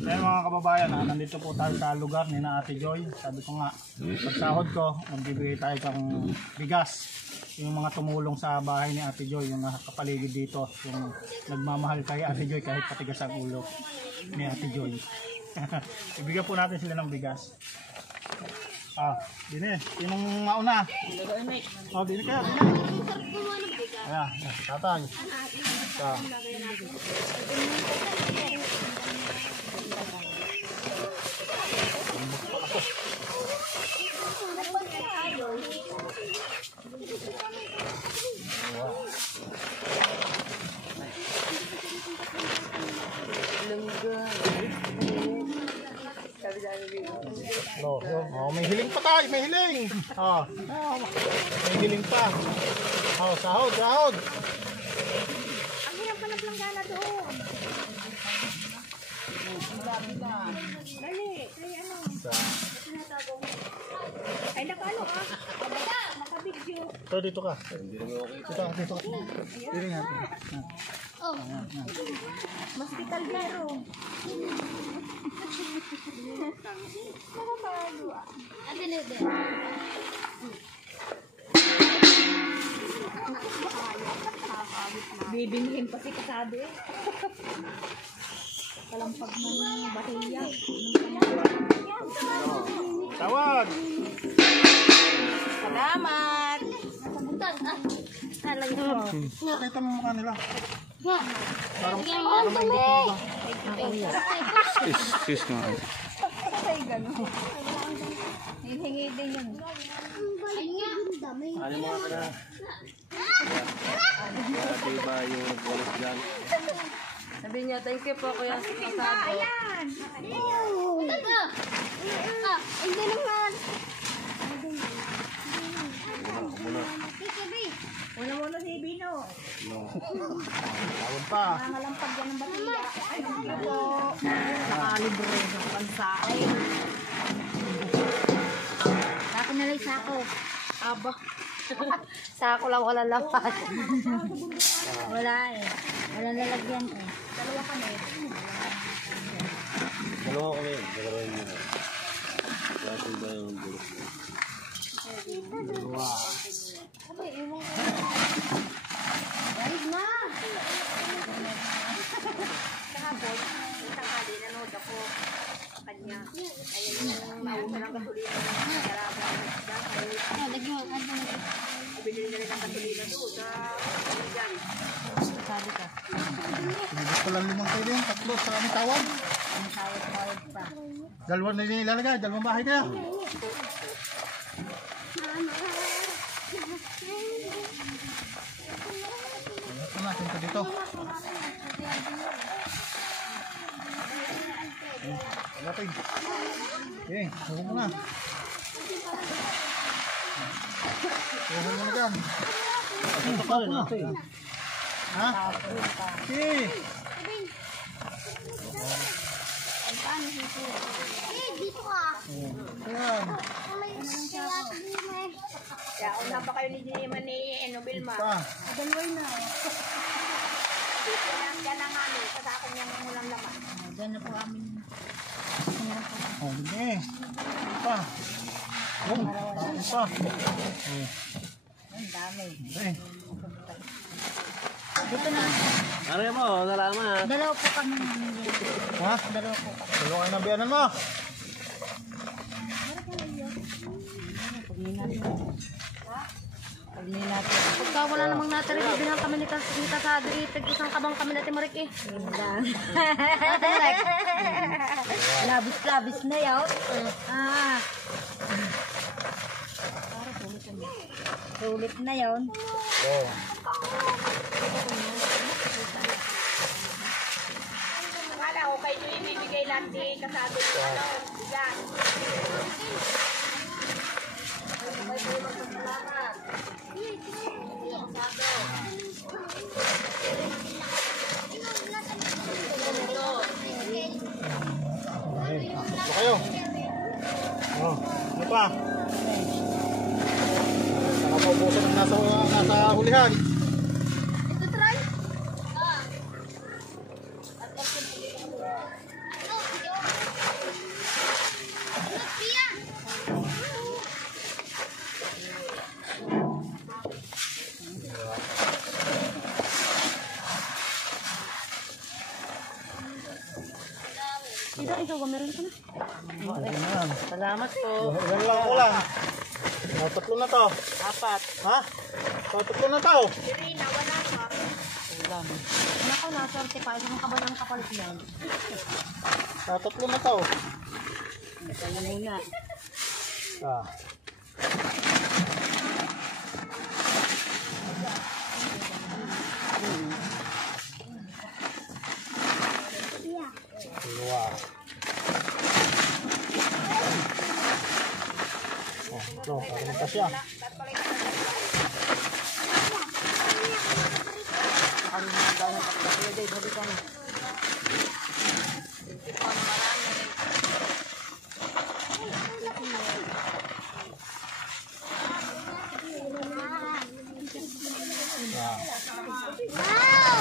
Ngayon mga kababayan, nandito po tayo sa lugar ni na Ate Joy. Sabi ko nga, pagsahod ko, magbibigay tayo ng bigas. Yung mga tumulong sa bahay ni Ate Joy, yung nakapaligid dito, yung nagmamahal kay Ate Joy kahit patigas ang ulo ni Ate Joy. Ibigyan po natin sila ng bigas. Dini, yung mauna. Dini kaya, dini. Ayan, tatay. May hiling pa tayo, may hiling. May hiling pa. Sahod, sahod. Ang hirap pa na planggana doon. Dali, ano? Ay, nakalo ah. Nakabidyo. Dito ka. Dito ka. Dito nga. Hospital garo. Nakapalo ah. Bibinhin pa si kasado eh. Kalampag ng bahilya. Tawag! Salamat! Nasabutan ah. Talaga mo. Nakita mo mukha nila. Parang Sis nga. Ay, gano'n. Hihingi din yun. Ano mga ka na? Diba yung nagwalas dyan? Sabi niya, thank you po kuya sa kasado. Ayan! Hindi naman. Muna si Bino. tawag pa. Nangalampag yan ng batiya. Ay, thank you po. Nakalibre ng pansain. Sako na lang sako. Aba. Sako lang wala lapat. Wala eh. Wala lalagyan eh. Dalawa kami. Dalawa kami. Dalawa yun. Lahat ba yung buruk mo? Abay, ewan ko. Guys na! Kahapon, isang hali, nanood ako sa kanya. Ayun yung nauna ng gasolina ng Garaba. Binili na rin ang gasolina doon sa Piligan. Sabi ka. Nabot ko lang 5 kayo din. 3 sa aming tawag. Ang tawag pa. Dalawang na din ilalagay. Dalawang bahay kayo. Natin ito dito. Natin. Okay, huwag mo na. Huwag mo na dyan. Ito pa rin natin. Ha? Okay. Dito ka. Ayan. Kaya una pa kayo ni Jimmy ni Bilma. Pa. Dalaway na. Yan ang ano, sa akin yung ulam laman. Diyan na po amin. Hindi. Pa. Pa. Ang dami. Okay. Dito na. Ano mo? Salamat. Dalawa po kami. Ha? Dalawa po kami. Dalawa kayo nabiyanan mo. Pagka wala namang natari, bibilang kami ni Kasado, tag-isang kabang kami natin Marik eh. Labis-labis na yaw. Sulit na yun. Oo. Akala ko kayo yung ibibigay lahat ni Kasado yung ano, yan. Ito kayo. Ano pa? Nakapaubusan ng nasa hulihan. Ito try. Ito, ikaw, meron ka na. Ayan. Salamat po. Ilan lang kulang? Tatlo na to. 4. Ha? Tatlo na to. Si Rina, wala pa. Ulam. Anak ko na, 35. Ang kaba ng kapalit yan. Tatlo na to. Ito na muna. Ah. Dalawa. Oh, ito, parang pa siya. Ang mga gano'n at kapilagay. Sabi ka na. Ah.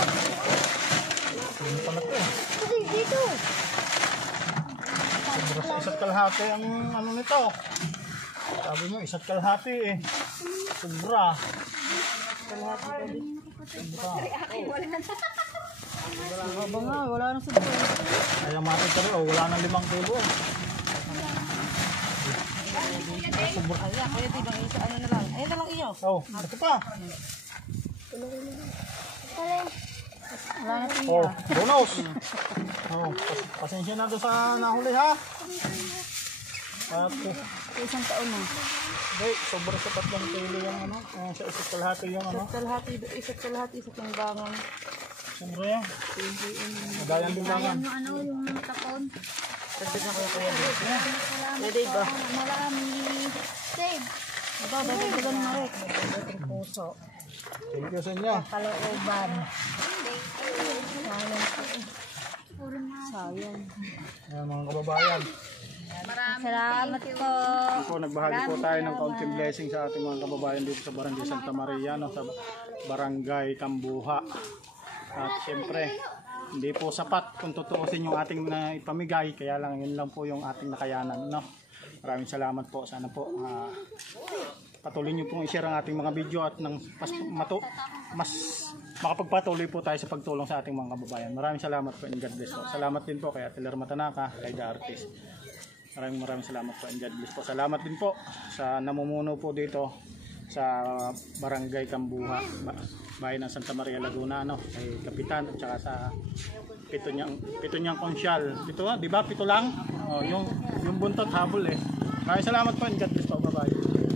Ano pala ito? Dito. Sobra sa isa't kalahati ang ano nito. Sabi mo, isa't kalahati eh. Sobra. Sobra. Aba nga, wala na sa buwan. Ayaw matin ka rin, oh, wala nang 5 kilo. Sobra. Ay, kaya diba, isa ano na lang. Ayun na lang iyo. Oh, ito pa. Wala na sa Oh, bonus. Oh, pasensya na doon sa nahuli ha. At isang taon na. Hey, sobra sa 3 kilo yung ano, sa isa't kalahati yung ano. Isa't kalahati sa timbangan. Sobra yan. Magayan din langan. Ano yung tapon? Dagdagan ko yung kuya dito. Pwede ba? Marami. Save. Aba, dagdagan mo rin. Dagdagan puso. Thank you sa inyo. Kalooban. Sayang. Ayan mga kababayan. Salamat po. Po, nagbahagi po tayo ng kaunting blessing sa ating mga kababayan dito sa Barangay Santa Maria, no, sa Barangay Kambuha. At siyempre, hindi po sapat kung tutuusin yung ating ipamigay, kaya lang yun lang po yung ating nakayanan. No? Maraming salamat po. Sana po patuloy nyo pong i-share ang ating mga video at nang mas makapagpatuloy po tayo sa pagtulong sa ating mga kababayan. Maraming salamat po and God bless po. Salamat din po kay Ateler Matanaka, kay The Artist. Maraming salamat po and God bless po. Salamat din po sa namumuno po dito sa Barangay Kambuha, bayan ng Santa Maria, Laguna, no, kay Kapitan at saka sa pito niyang konsyal. Pito, di ba? Pito lang. Oh, yung buntot habol eh. Maraming salamat po and God bless po. Bye-bye.